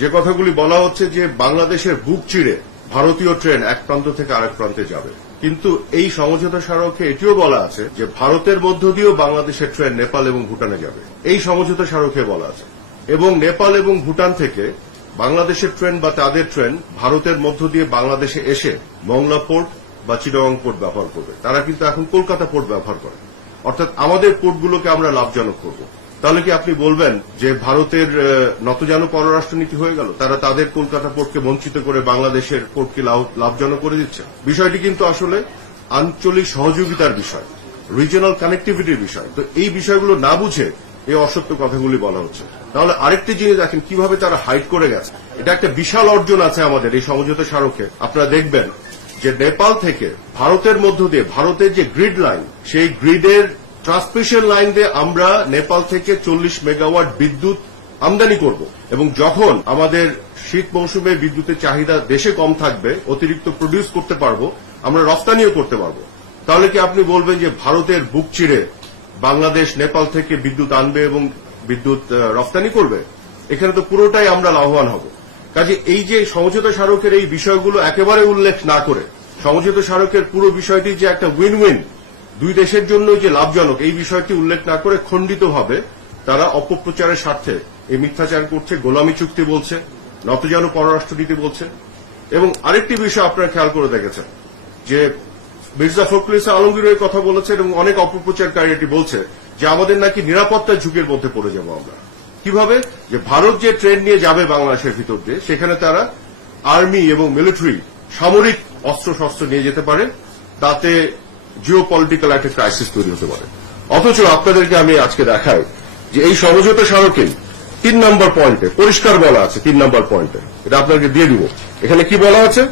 যে কথাগুলি বলা হচ্ছে যে বাংলাদেশের বুক চিরে ভারতীয় ট্রেন এক প্রান্ত থেকে আরেক প্রান্তে যাবে, কিন্তু এই সমঝোতা স্মারকে এটিও বলা আছে যে ভারতের মধ্য দিয়েও বাংলাদেশের ট্রেন নেপাল এবং ভুটানে যাবে। এই সমঝোতা স্মারকে বলা আছে, এবং নেপাল এবং ভুটান থেকে বাংলাদেশের ট্রেন বা তাদের ট্রেন ভারতের মধ্য দিয়ে বাংলাদেশে এসে মংলা পোর্ট বা চিটাগং পোর্ট ব্যবহার করবে। তারা কিন্তু এখন কলকাতা পোর্ট ব্যবহার করে, অর্থাৎ আমাদের পোর্টগুলোকে আমরা লাভজনক করব। তাহলে কি আপনি বলবেন যে ভারতের নতজানু পররাষ্ট্রনীতি হয়ে গেল? তারা তাদের কলকাতা পোর্টকে বঞ্চিত করে বাংলাদেশের পোর্টকে লাভজনক করে দিচ্ছে। বিষয়টি কিন্তু আসলে আঞ্চলিক সহযোগিতার বিষয়, রিজিওনাল কানেক্টিভিটির বিষয়। তো এই বিষয়গুলো না বুঝে এই অসত্য কথাগুলি বলা হচ্ছে। তাহলে আরেকটি জিনিস দেখেন কিভাবে তারা হাইড করে গেছে। এটা একটা বিশাল অর্জন আছে আমাদের এই সমঝোতা স্মারকে। আপনারা দেখবেন যে নেপাল থেকে ভারতের মধ্য দিয়ে ভারতের যে গ্রিড লাইন, সেই গ্রিডের ট্রান্সমিশন লাইন দিয়ে আমরা নেপাল থেকে 40 মেগাওয়াট বিদ্যুৎ আমদানি করব, এবং যখন আমাদের শীত মৌসুমে বিদ্যুতের চাহিদা দেশে কম থাকবে, অতিরিক্ত প্রডিউস করতে পারবো, আমরা রপ্তানিও করতে পারবো। তাহলে কি আপনি বলবেন যে ভারতের বুক চিরে বাংলাদেশ নেপাল থেকে বিদ্যুৎ আনবে এবং বিদ্যুৎ রপ্তানি করবে? এখানে তো পুরোটাই আমরা লাভবান হব। কাজে এই যে সমঝোতা স্মারকের এই বিষয়গুলো একেবারে উল্লেখ না করে, সমঝোতা স্মারকের পুরো বিষয়টি যে একটা উইন উইন, দুই দেশের জন্য যে লাভজনক, এই বিষয়টি উল্লেখ না করে খণ্ডিতভাবে তারা অপপ্রচারের স্বার্থে এই মিথ্যাচার করছে, গোলামী চুক্তি বলছে, নতজানু পররাষ্ট্রনীতি বলছে। এবং আরেকটি বিষয় আপনারা খেয়াল করে দেখেছেন যে মির্জা ফখরুল ইসলাম আলমগীরের কথা বলেছেন, এবং অনেক অপপ্রচারকারী এটি বলছে যে আমাদের নাকি নিরাপত্তার ঝুঁকির মধ্যে পড়ে যাব আমরা। কিভাবে? যে ভারত যে ট্রেন নিয়ে যাবে বাংলাদেশের ভিতর দিয়ে, সেখানে তারা আর্মি এবং মিলিটারি সামরিক অস্ত্রশস্ত্র নিয়ে যেতে পারে, তাতে জিও পলিটিক্যাল একটা ক্রাইসিস তৈরি হতে পারে। অথচ আপনাদেরকে আমি আজকে দেখাই যে এই সমঝোতা স্মারকে 3 নম্বর পয়েন্টে পরিষ্কার বলা আছে, 3 নম্বর পয়েন্টে, এটা আপনাকে দিয়ে দিব। এখানে কি বলা আছে?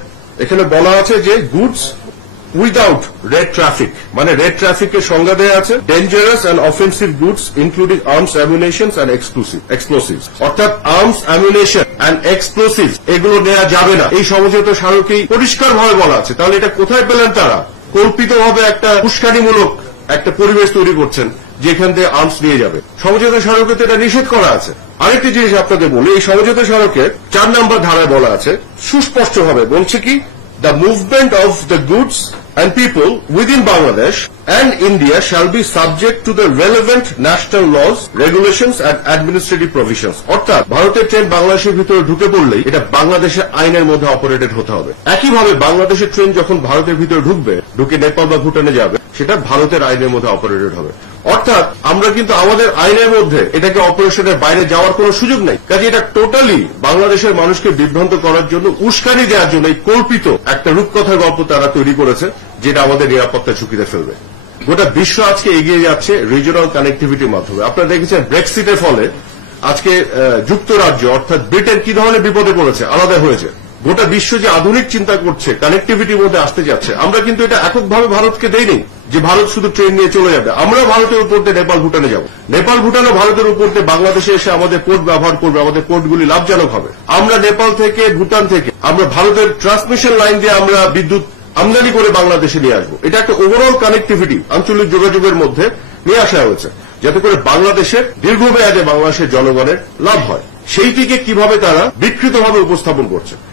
এখানে বলা আছে যে গুডস উইদাউট রেড ট্রাফিক, মানে রেড ট্রাফিকের সংজ্ঞা দেওয়া আছে dangerous and offensive goods including arms, ammunitions and explosives, অর্থাৎ আর্মস, অ্যামিউনেশন অ্যান্ড এক্সপ্লোসিভস এগুলো নেওয়া যাবে না। এই সমঝোতা স্মারকেই পরিষ্কারভাবে বলা আছে। তাহলে এটা কোথায় পেলেন তারা? কল্পিতভাবে একটা উস্কানিমূলক একটা পরিবেশ তৈরি করছেন যেখান থেকে আর্মস নিয়ে যাবে। সমঝোতা স্মারকে তো এটা নিষেধ করা আছে। আরেকটি জিনিস আপনাদের বলি, এই সমঝোতা স্মারকে 4 নম্বর ধারায় বলা আছে সুস্পষ্টভাবে, বলছে কি, the movement of the goods and people within Bangladesh and India shall be subject to the relevant national laws, regulations and administrative provisions. অর্থাৎ ভারতের ট্রেন বাংলাদেশের ভিতরে ঢুকে পড়লেই এটা বাংলাদেশের আইনের মধ্যে অপারেটেড হতে হবে। একইভাবে বাংলাদেশের ট্রেন যখন ভারতের ভিতরে ঢুকে নেপাল বা ভুটানে যাবে, সেটা ভারতের আইনের মধ্যে অপারেটেড হবে। অর্থাৎ আমরা কিন্তু আমাদের আইনের মধ্যে এটাকে অপারেশনের বাইরে যাওয়ার কোনো সুযোগ নেই। কাজে এটা টোটালি বাংলাদেশের মানুষকে বিভ্রান্ত করার জন্য, উস্কানি দেওয়ার জন্য এই কল্পিত একটা রূপকথার গল্প তারা তৈরি করেছে, যেটা আমাদের নিরাপত্তা ঝুঁকিতে ফেলবে। গোটা বিশ্ব আজকে এগিয়ে যাচ্ছে রিজিওনাল কানেক্টিভিটির মাধ্যমে। আপনারা দেখেছেন ব্রেক্সিটের ফলে আজকে যুক্তরাজ্য অর্থাৎ ব্রিটেন কি ধরনের বিপদে পড়েছে, আলাদা হয়েছে। গোটা বিশ্ব যে আধুনিক চিন্তা করছে, কানেক্টিভিটির মধ্যে আসতে যাচ্ছে, আমরা কিন্তু এটা এককভাবে ভারতকে দেইনি যে ভারত শুধু ট্রেন নিয়ে চলে যাবে। আমরা ভারতের উপর দিয়ে নেপাল ভুটানে যাব, নেপাল ভুটানও ভারতের উপর দিয়ে বাংলাদেশে এসে আমাদের পোর্ট ব্যবহার করবে, আমাদের পোর্টগুলি লাভজনক হবে। আমরা নেপাল থেকে, ভুটান থেকে আমরা ভারতের ট্রান্সমিশন লাইন দিয়ে আমরা বিদ্যুৎ আমদানি করে বাংলাদেশে নিয়ে আসবো। এটা একটা ওভারঅল কানেক্টিভিটি আঞ্চলিক যোগাযোগের মধ্যে নিয়ে আসা হয়েছে, যাতে করে বাংলাদেশের দীর্ঘমেয়াদে বাংলাদেশের জনগণের লাভ হয়। সেইটিকে কিভাবে তারা বিকৃতভাবে উপস্থাপন করছে।